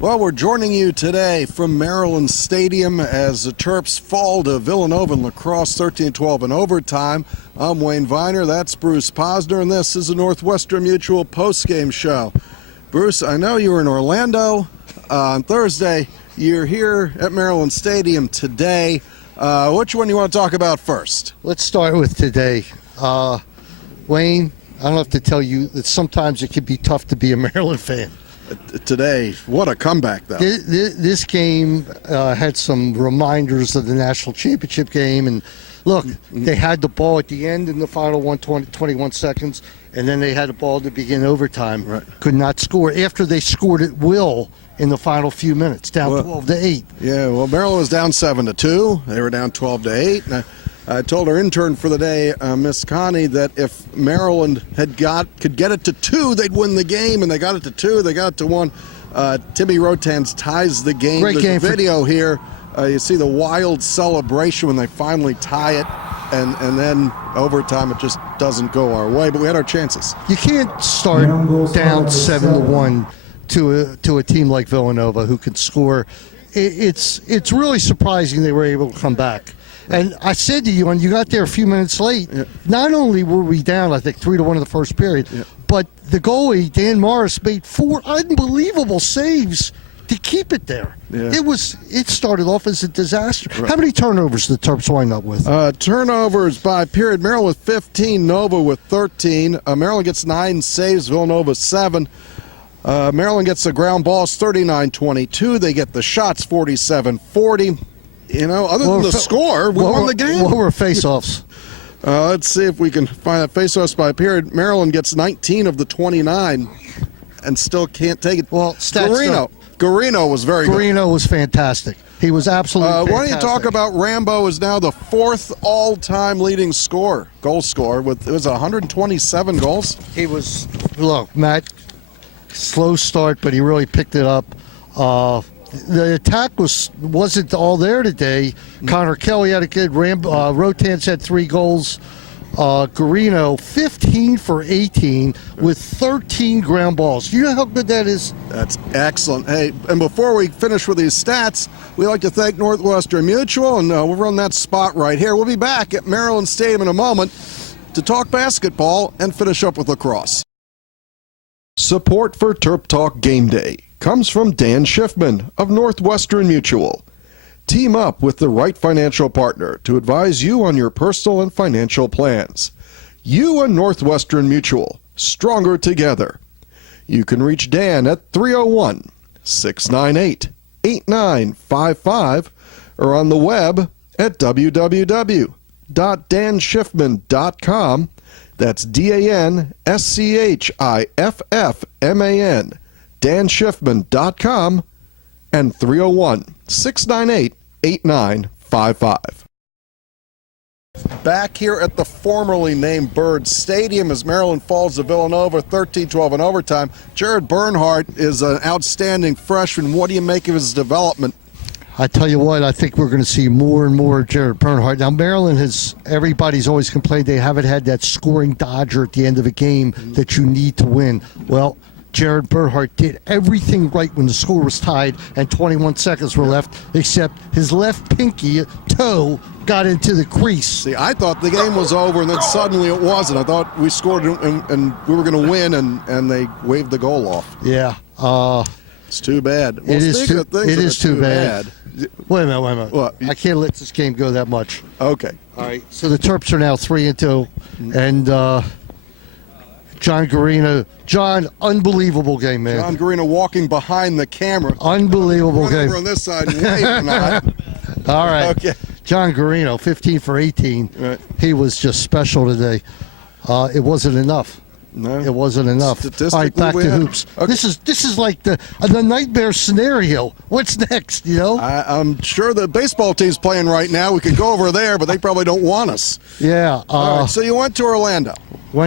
Well, we're joining you today from Maryland Stadium as the Terps fall to Villanova in Lacrosse 13-12 in overtime. I'm Wayne Viener, that's Bruce Posner, and this is a Northwestern Mutual postgame show. Bruce, I know you were in Orlando on Thursday. You're here at Maryland Stadium today. Which one do you want to talk about first? Let's start with today. Wayne, I don't have to tell you that sometimes it can be tough to be a Maryland fan. Today, what a comeback, though. This game had some reminders of the national championship game. And look, they had the ball at the end in the final 21 seconds, and then they had the ball to begin overtime. Right. Could not score after they scored at will in the final few minutes, down 12-8. Yeah, well, Maryland was down 7-2. They were down 12-8. I told our intern for the day, Miss Connie, that if Maryland could get it to 2, they'd win the game, and they got it to 2. They got it to 1. Timmy Rotanz ties the game. Great game. Video here. You see the wild celebration when they finally tie it, and then overtime it just doesn't go our way. But we had our chances. You can't start down 7-1 to a team like Villanova who can score. It's really surprising they were able to come back. And I said to you, when you got there a few minutes late, not only were we down, I think, 3-1 in the first period, but the goalie, Dan Morris, made 4 unbelievable saves to keep it there. Yeah. It started off as a disaster. Right. How many turnovers did the Terps wind up with? Turnovers by period. Maryland with 15, Nova with 13. Maryland gets 9 saves, Villanova 7. Maryland gets the ground balls 39-22. They get the shots 47-40. You know, other than the score, we won the game. What were face-offs? Let's see if we can find that face-offs by period. Maryland gets 19 of the 29 and still can't take it. Well, Garino was very good. Garino was fantastic. He was absolutely fantastic. Why don't you talk about Rambo is now the 4th all-time leading goal scorer with, it was 127 goals. He was, look, Matt, slow start, but he really picked it up. The attack wasn't all there today. Connor Kelly had a good. Rotanz had 3 goals. Garino 15 for 18 with 13 ground balls. You know how good that is? That's excellent. Hey, and before we finish with these stats, we'd like to thank Northwestern Mutual, and we'll run that spot right here. We'll be back at Maryland Stadium in a moment to talk basketball and finish up with lacrosse. Support for Terp Talk Game Day comes from Dan Schiffman of Northwestern Mutual. Team up with the right financial partner to advise you on your personal and financial plans. You and Northwestern Mutual, stronger together. You can reach Dan at 301-698-8955 or on the web at www.danschiffman.com. That's DANSCHIFFMAN. danschiffman.com and 301-698-8955. Back here at the formerly named Byrd Stadium as Maryland falls to Villanova 13-12 in overtime. Jared Bernhardt is an outstanding freshman. What do you make of his development? I tell you what, I think we're going to see more and more Jared Bernhardt. Now, Maryland everybody's always complained they haven't had that scoring dodger at the end of a game that you need to win. Well, Jared Bernhardt did everything right when the score was tied and 21 seconds were left, except his left pinky toe got into the crease. See, I thought the game was over, and then suddenly it wasn't. I thought we scored and we were going to win, and they waved the goal off. Yeah. It's too bad. Well, it is too bad. Wait a minute. What? I can't let this game go that much. Okay. All right. So the Terps are now 3-2, and John Garino. John, unbelievable game, man. John Garino walking behind the camera. Unbelievable game. Over on this side and waving on it. All right. Okay. John Garino, 15 for 18. Right. He was just special today. It wasn't enough. No, it wasn't enough. All right, back to hoops. Okay. This is like the nightmare scenario. What's next? You know, I'm sure the baseball team's playing right now. We could go over there, but they probably don't want us. Yeah. All right, so you went to Orlando.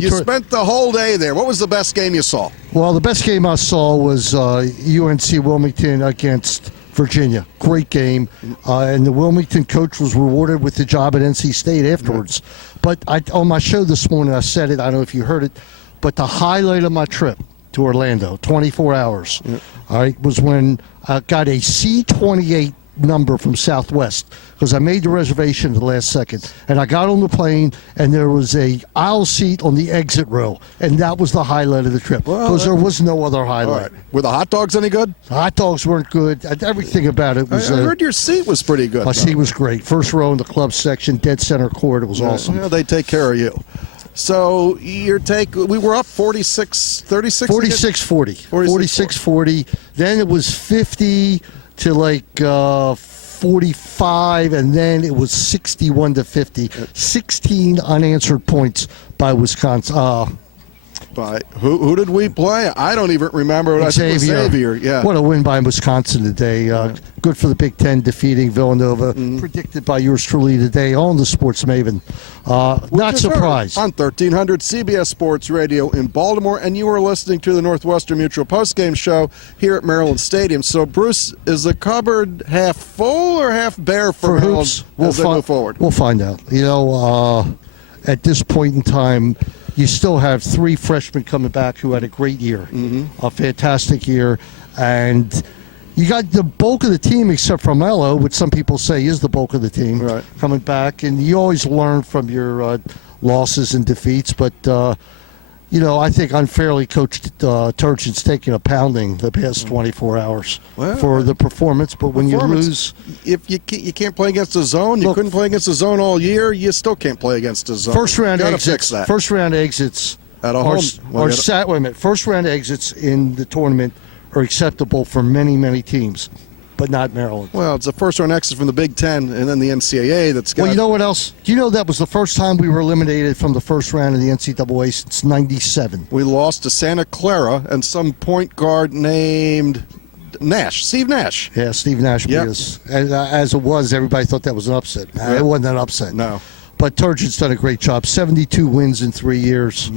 Spent the whole day there. What was the best game you saw? Well, the best game I saw was UNC Wilmington against Virginia. Great game. And the Wilmington coach was rewarded with the job at NC State afterwards. But on my show this morning, I said it. I don't know if you heard it. But the highlight of my trip to Orlando, 24 hours. All right, was when I got a C-28 number from Southwest because I made the reservation at the last second, and I got on the plane and there was a aisle seat on the exit row, and that was the highlight of the trip because there was no other highlight. Right. Were the hot dogs any good? The hot dogs weren't good. Everything about it was. I heard your seat was pretty good. My seat was great. First row in the club section, dead center court. It was awesome. Yeah, they take care of you. So your take, we were up 46, 36? 46-40. 46-40. Then it was 50 to like 45, and then it was 61-50. 16 unanswered points by Wisconsin. By who did we play? I don't even remember. I think it was Xavier. Yeah. What a win by Wisconsin today. Good for the Big Ten defeating Villanova. Predicted by yours truly today on the Sports Maven. Not surprised. On 1300 CBS Sports Radio in Baltimore, and you are listening to the Northwestern Mutual postgame show here at Maryland Stadium. So, Bruce, is the cupboard half full or half bare for Maryland as they move forward? We'll find out. You know, at this point in time, you still have 3 freshmen coming back who had a great year, a fantastic year, and you got the bulk of the team except for Mello, which some people say is the bulk of the team, coming back. And you always learn from your losses and defeats, but you know, I think unfairly Coach Turchin's taking a pounding the past 24 hours for the performance. But when you lose, if you can't play against the zone, you couldn't play against the zone all year. You still can't play against the zone. First round exits. Fix that. First round exits at a home. Wait a minute. First round exits in the tournament are acceptable for many teams, but not Maryland. Well, it's a first-round exit from the Big Ten and then the NCAA that's got... Well, you know what else? Do you know that was the first time we were eliminated from the first round of the NCAA since '97? We lost to Santa Clara and some point guard named Nash, Steve Nash. Yeah, Steve Nash beat us. As it was, everybody thought that was an upset. It wasn't an upset. No. But Turgeon's done a great job. 72 wins in 3 years.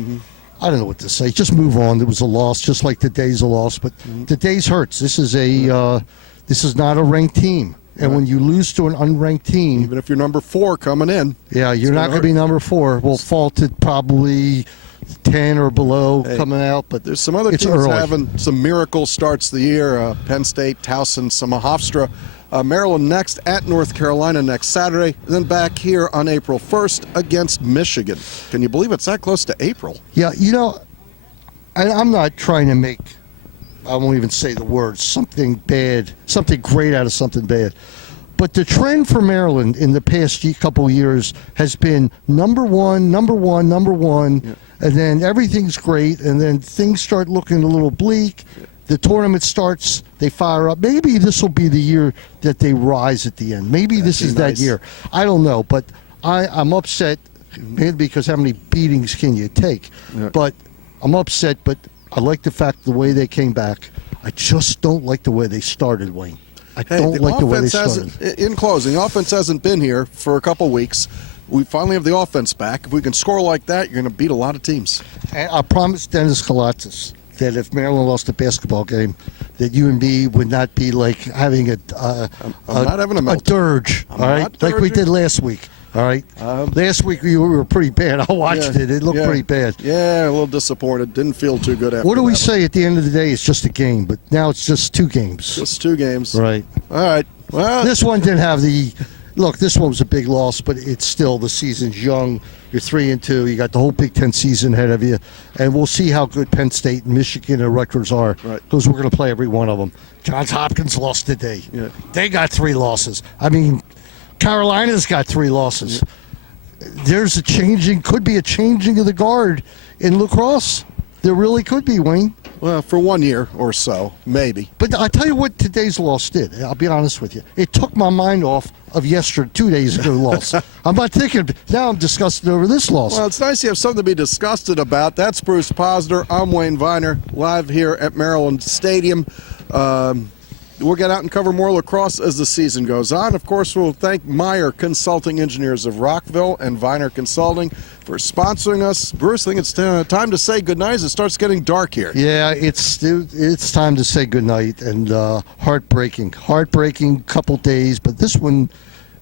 I don't know what to say. Just move on. It was a loss, just like today's a loss. But today's hurts. This is this is not a ranked team. And when you lose to an unranked team, even if you're number 4 coming in, you're not going to be number 4. We'll fall to probably 10 or below coming out. But there's some other teams having some miracle starts the year. Penn State, Towson, some Hofstra. Maryland next at North Carolina next Saturday, and then back here on April 1st against Michigan. Can you believe it's that close to April? Yeah, you know, I'm not trying to make, I won't even say the words, something bad, something great out of something bad. But the trend for Maryland in the past couple of years has been number one, and then everything's great, and then things start looking a little bleak. The tournament starts, they fire up. Maybe this will be the year that they rise at the end. Maybe this is that year. I don't know, but I'm upset because how many beatings can you take? But I'm upset, but I like the fact the way they came back. I just don't like the way they started, Wayne. I don't like the way they started. In closing, the offense hasn't been here for a couple weeks. We finally have the offense back. If we can score like that, you're going to beat a lot of teams. And I promised Dennis Kalatzis that if Maryland lost a basketball game, that you and me would not be like having a dirge, all right, like we did last week. All right. Last week we were pretty bad. I watched it. It looked pretty bad. Yeah, a little disappointed. Didn't feel too good after. What do we say at the end of the day? It's just a game, but now it's just 2 games. Just 2 games. Right. All right. Well, this one didn't have the look. This one was a big loss, but it's still the season's young. You're 3-2. You got the whole Big Ten season ahead of you, and we'll see how good Penn State and Michigan and Rutgers are. Because we're going to play every one of them. Johns Hopkins lost today. They got 3 losses. I mean, Carolina's got 3 losses. There's could be a changing of the guard in lacrosse. There really could be, Wayne. Well, for 1 year or so, maybe. But I'll tell you what today's loss did. I'll be honest with you. It took my mind off of 2 days ago loss. I'm not thinking, now I'm disgusted over this loss. Well, it's nice you have something to be disgusted about. That's Bruce Posner. I'm Wayne Viener, live here at Maryland Stadium. We'll get out and cover more lacrosse as the season goes on. Of course, we'll thank Meyer Consulting Engineers of Rockville and Viener Consulting for sponsoring us. Bruce, I think it's time to say goodnight as it starts getting dark here. Yeah, it's time to say goodnight, and heartbreaking couple days, but this one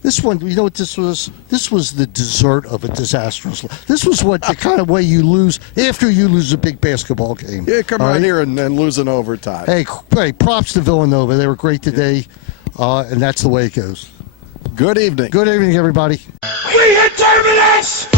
This one, you know what this was? This was the dessert of a disastrous. This was what the kind of way you lose after you lose a big basketball game. Yeah, come All right right? here and lose in overtime. Hey, props to Villanova. They were great today, and that's the way it goes. Good evening. Good evening, everybody. We hit Terminus!